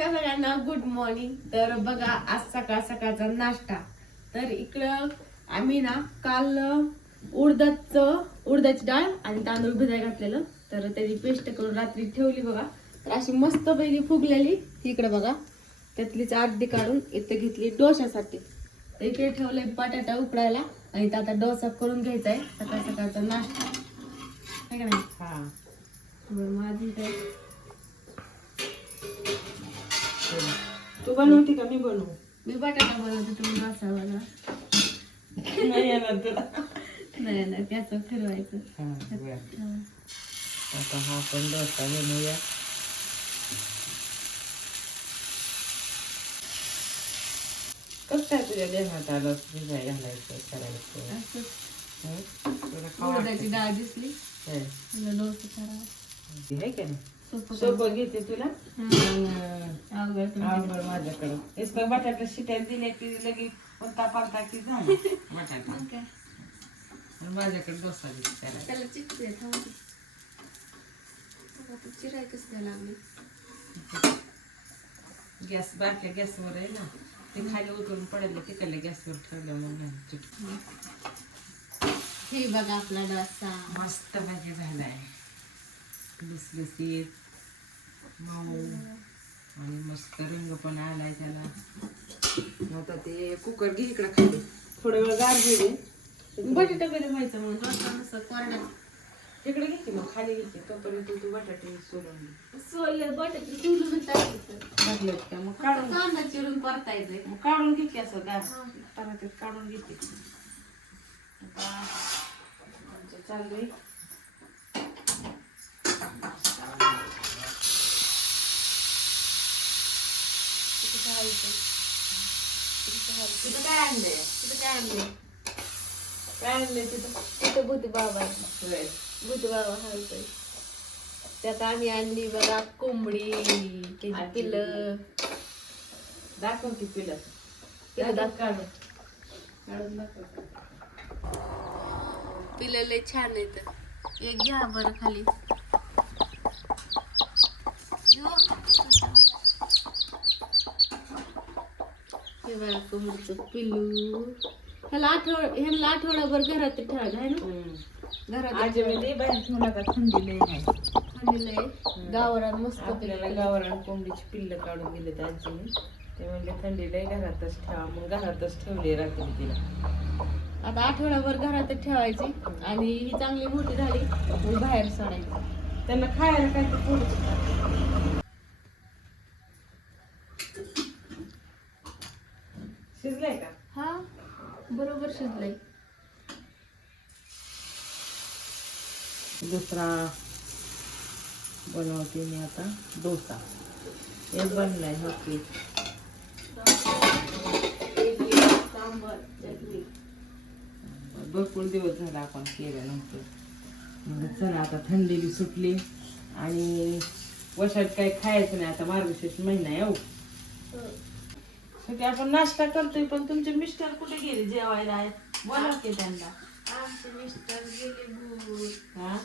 नमस्कार सगळ्यांना good morning तर बघा आज सकाळ सकाळचा नाश्ता. तर इकडं आम्ही ना काल उडदाचं उडदाची डाळ आणि तांदूळ भिजाय घातलेलं. तर त्याची पेस्ट करून रात्री ठेवली बघा. तर अशी मस्त पैकी फुगलेली. इकडे बघा त्यातलीच अर्धी काढून इथे घेतली डोशासाठी तर इकडे ठेवलंय बटाटा उकडायला आणि आता डोसा करून घ्यायचा आहे सकाळ सकाळचा नाश्ता. आहे का नाही? हा. मग काय तू बनवते का? मी बनवू. मी बटाटा बनवते तुम्ही बनवा. नाही येणार तुला नाही नाही त्याचं फिरवायचं. हा, बरं. आता हा पण डोसा बनवूया. कसं काय तुझ्या देहात आलं भिजाय घालायचं करायचं? असं? डाळ दिसली. मला डोसा करावा. का नाही? सोपं सोपं घेते तुला हं. अं, अवघड तुमची. आवड माझ्याकडं नुसतं बटाटा शिट्या दिल्या की लगे पलता पलता की झाला बटाटा मग काय? आणि माझ्याकडे डोसा बी करायचा त्याला चिकटू दे, थांबू दे. बघा, ते चिराय कसं द्यायला लागली गॅस बारक्या गॅसवर आहे ना ते खाली उतरून पडेल तिकडल्या गॅसवर ठेवलं मग नाही चिटकून. हे बघा आपला डोसा मस्त भाजी झालाय लुसलुसीत मऊ आणि मस्त रंग पण आलाय त्याला. आता ते कुकर घे इकडं खाली. थोडा वेळ गार दे. बटाटा कधी व्हायचं नुसतं कोरड्यात इकडे घे की मग खाली घे की. तोपर्यंत तू बटाटे सोडून घे. सोले बटाटे चिरून टाकलेत का? मग काढून कांदा चिरून परतायचंय. मग काढून घे की असं गार. परातीत काढून घेते. आता आमचं चाललंय तिथं काय तिथं काय काय तिथं तिथं भूती बाबा आहे. होय. भूती बाबा हालतोय त्यात आम्ही आणली बघा कोंबडी त्याची. पिल्लं दाखव की पिलं दाख- काढून काढून दाखव पिल्लं लय छान येत एक घ्या बरं खाली हे बघा कोंबडीचं पिल्लू. ह्याला आठवड ह्याला आठवडाभर घरात ठेवायचं आहे ना? घरात आजी म्हणजे बाहेर ठेवू नका थंडी लई आहे? आणलंय गावरान मस्त आपल्याला गावरान कोंबडीची पिल्ल काढून दिले आजीने. ते म्हणजे थंडी लई घरातच ठेवा. मग घरातच ठेवली रात्री तिला. आता आठवडाभर घरात ठेवायची आणि ही चांगली मोठी झाली मग बाहेर सोडायची. त्यांना खायला काय ते शिजलंय का हा बरोबर शिजलंय. दुसरा बनवते मी आता डोसा. एक बनलाय नक्की चटणी भरपूर दिवस झाला आपण केल्यानंतर म्हणलं चला आता थंडी बी सुटली आणि वशात काही खायचं नाही आता मार्गशीर्ष महिना आहे सगळे आपण नाश्ता करतोय पण तुमचे मिस्टर कुठे गेले? जेवायला आहेत. बोला की त्यांना. आमचे मिस्टर गेले भूर हा?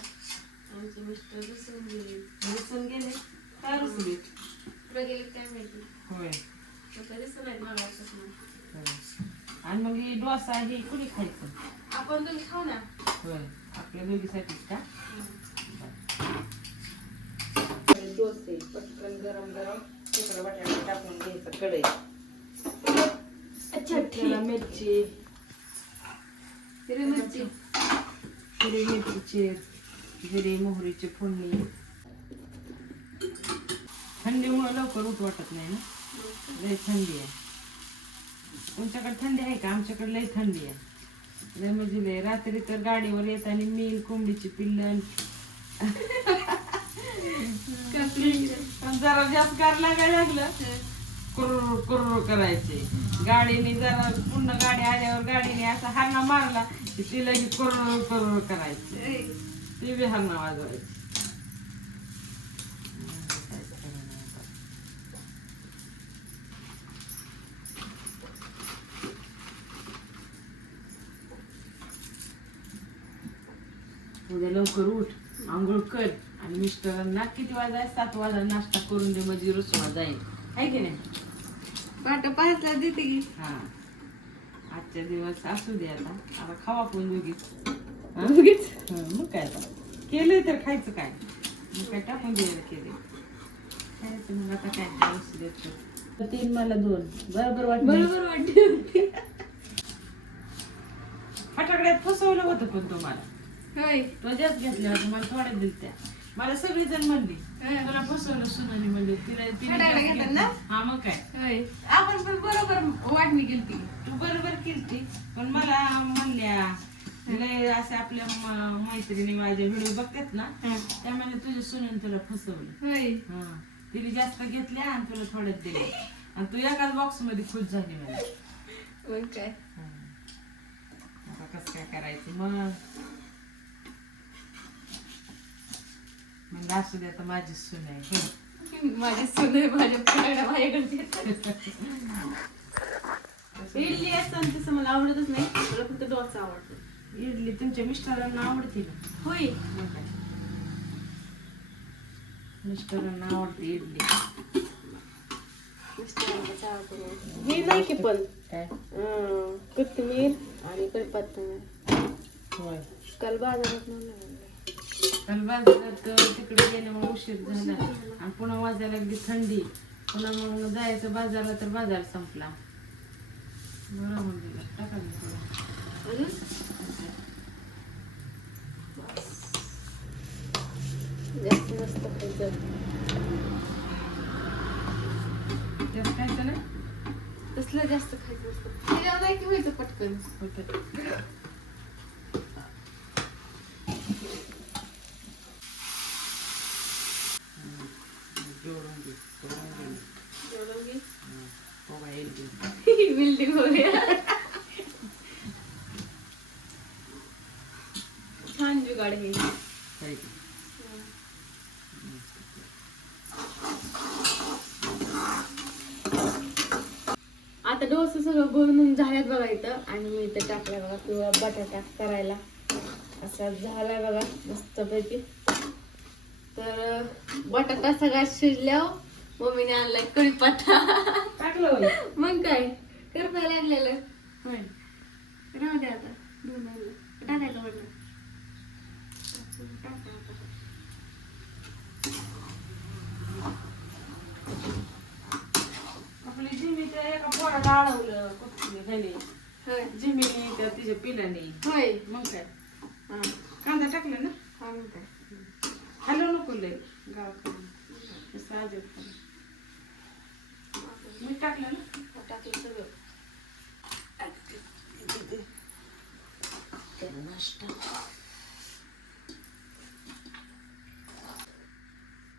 आमचे मिस्टर रुसून गेले. रुसून गेले? काय रुसले कुठे गेले काय माहिती? होय. दिसत नाही मला वाटत. आणि मग ही डोसा हे कुणी खायचं? आपण तुम्ही खाऊ ना. होय. आपल्या दोघीसाठीच का? डोसे पटकन गरम गरम तिकडं बटाटा टाकून घ्यायचं त्याला मिरची. हिरवी मिरची. हिरवी मिरचीची जिरे मोहरीची फोडणी. थंडीमुळे लवकर उठ वाटत नाही ना? लय थंडी आहे. तुमच्याकडे थंडी आहे का? आमच्याकडे लय थंडी आहे. लय म्हणजे लय. रात्री तर गाडीवर येताना मी कोंबडीची पिल्लन. पण जरा जास्त कार लागायला लागलं. कुर्र कुर्र करायचे. गाडीने जरा पूर्ण गाडी आल्यावर गाडीने असा हरणा मारला की ती लगे कुर्र कुर्र करायचे. ती बी हरणा वाजवायची. उद्या लवकर उठ आंघोळ कर आणि मिस्टरांना किती वाजाय सात वाजा नाश्ता करून दे म्हणजे रुसवा जाईल आहे की नाही? वाट पाहायला देते की. हा. आजच्या दिवस असू दे आता. आता खावा पण? उगीच. हा, मग काय आता? केलंय तर खायचं काय? मग काय टाकून द्यायला केले खायचं मग आता काय? असू देत. तीन मला दोन. बरोबर वाटलं बरोबर वाटते फटाकड्यात फसवलं होतं पण तुम्हाला. होय. तो जास्त घेतल्या होत्या मला थोड्या दिलत्या. मला सगळी जण म्हणली. तुला फसवलं सुनानी म्हणजे तिला. ना? हा मग काय? होय. आपण पण बरोबर वाटणी केली तू बरोबर केलती. पण मला म्हणल्या लय असे आपल्या म- मैत्रिणी माझे व्हिडिओ बघतात ना त्या म्हणजे तुझ्या सुनेन तुला फसवलं. होय. हा. तिने जास्त घेतल्या आणि तुला थोड्यात दिले. आणि तू एकाच बॉक्समध्ये खुश झाली मला मग काय? आता कसं काय करायचं? मग म्हणजे असू दे आता माझी सून आहे. माझी सून आहे, माझ्या फटाकड्या माझ्याकडे इडली असतं तसं मला आवडतच नाही. मला फक्त डोसा आवडतो. इडली तुमच्या मिस्टरांना आवडते ना? होय. मग काय मिस्टरांना आवडते इडली. हे नाही की पण. काय? अं, कोथिंबीर आणि कढीपत्ता होय. काल बाजारात नाही. काल बाजारात तिकडे गेल्यामुळे उशीर झाला. आणि पुन्हा वाजायला लागली थंडी. पुन्हा मग जायचं बाजारला तर बाजार संपला. बरं. अजून? जास्त खायचं. नाही तसलं जास्त खायचं व्हायचं पटकन. जोडून जोडून घे हं. बिल्डिंग वगैरे. छान जुगाड हे आता डोसे सगळं बनवून झाल्यात बघा इथं. आणि मी इथं टाकला बघा किंवा बटाटा करायला. असा झाला बघा मस्तपैकी. तर बटाटा सगळा शिजल्यावर मम्मीने आणलाय कढीपत्ता. टाकलं. मग काय? करता लागलेलं होय. राहू दे आता. दोन. टाकायचं म्हटलं. आपली जिमी त्या एका पोराला अडवलं ह्याने होय. जिमीने त्या तिच्या पिलाने. होय. मग काय? हा. कांदा टाकला ना? हा मग काय? हॅलो नको लय गावाकडून साजत मी टाकलं ना टाकलं सगळं नाश्ता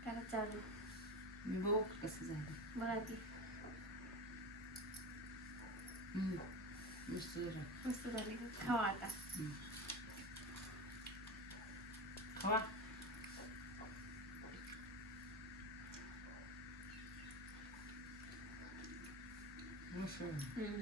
करा चालू मी बघू कसं झालं बघा ती. मस्त झालं मस्त झाली खावा आता खावा मस्त झालं. हम्म.